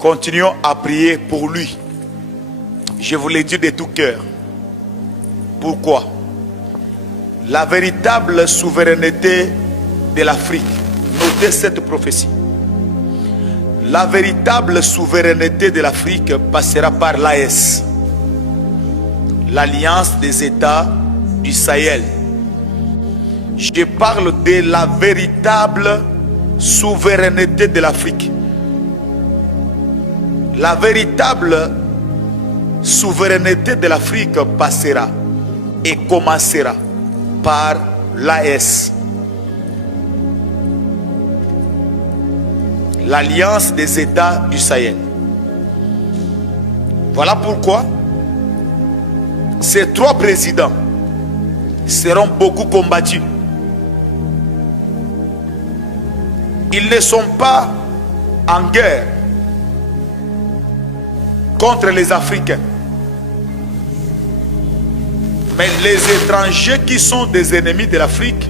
Continuons à prier pour lui. Je vous l'ai dit de tout cœur. Pourquoi? La véritable souveraineté de l'Afrique. Notez cette prophétie. La véritable souveraineté de l'Afrique passera par l'AES, l'Alliance des États du Sahel. Je parle de la véritable souveraineté de l'Afrique. La véritable souveraineté de l'Afrique passera et commencera par l'AES, l'Alliance des États du Sahel. Voilà pourquoi ces trois présidents seront beaucoup combattus. Ils ne sont pas en guerre contre les Africains, mais les étrangers qui sont des ennemis de l'Afrique,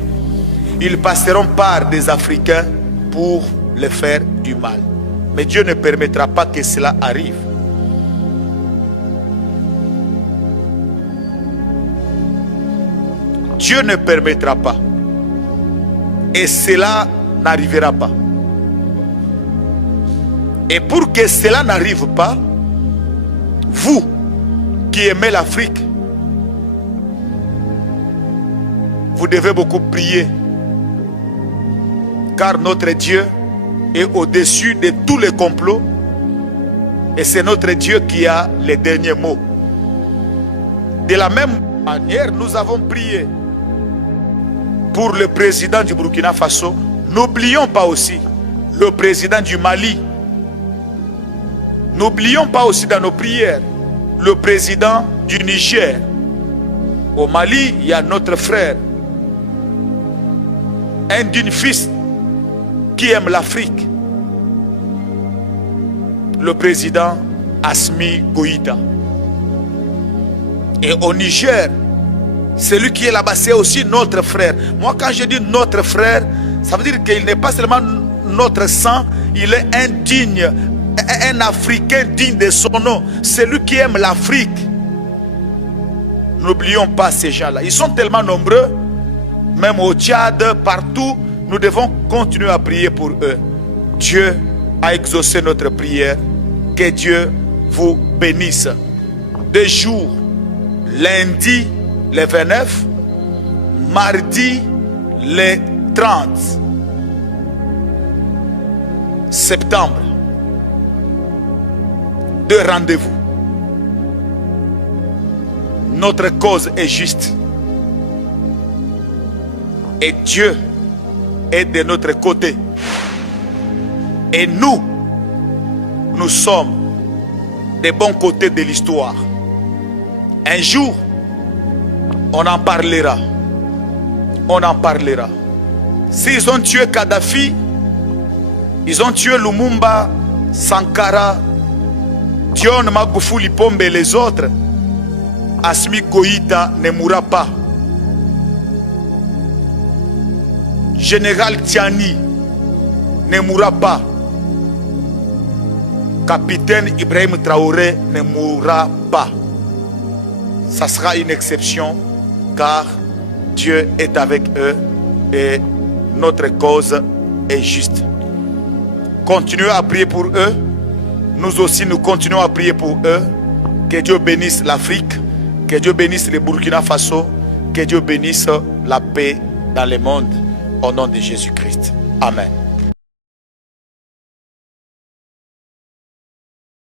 ils passeront par des Africains pour les faire du mal. Mais Dieu ne permettra pas que cela arrive. Dieu ne permettra pas. Et cela n'arrivera pas. Et pour que cela n'arrive pas, vous qui aimez l'Afrique, vous devez beaucoup prier. Car notre Dieu est au-dessus de tous les complots. Et c'est notre Dieu qui a les derniers mots. De la même manière, nous avons prié pour le président du Burkina Faso. N'oublions pas aussi le président du Mali. N'oublions pas aussi dans nos prières le président du Niger. Au Mali, il y a notre frère, un digne fils qui aime l'Afrique, le président Assimi Goïta. Et au Niger, celui qui est là-bas, c'est aussi notre frère. Moi, quand je dis notre frère, ça veut dire qu'il n'est pas seulement notre sang, il est un digne, un Africain digne de son nom. Celui qui aime l'Afrique. N'oublions pas ces gens-là. Ils sont tellement nombreux, même au Tchad, partout. Nous devons continuer à prier pour eux. Dieu a exaucé notre prière. Que Dieu vous bénisse. Des jours, lundi, le 29, mardi, le 30 septembre. 2 rendez-vous. Notre cause est juste. Et Dieu est de notre côté. Et nous sommes des bons côtés de l'histoire. Un jour, on en parlera. On en parlera. S'ils ont tué Kadhafi, ils ont tué Lumumba, Sankara, John Magufuli Pombe et les autres, Assimi Goïta ne mourra pas. Général Tiani ne mourra pas. Capitaine Ibrahim Traoré ne mourra pas. Ça sera une exception car Dieu est avec eux et notre cause est juste. Continuez à prier pour eux. Nous aussi, nous continuons à prier pour eux. Que Dieu bénisse l'Afrique. Que Dieu bénisse le Burkina Faso. Que Dieu bénisse la paix dans le monde. Au nom de Jésus-Christ. Amen.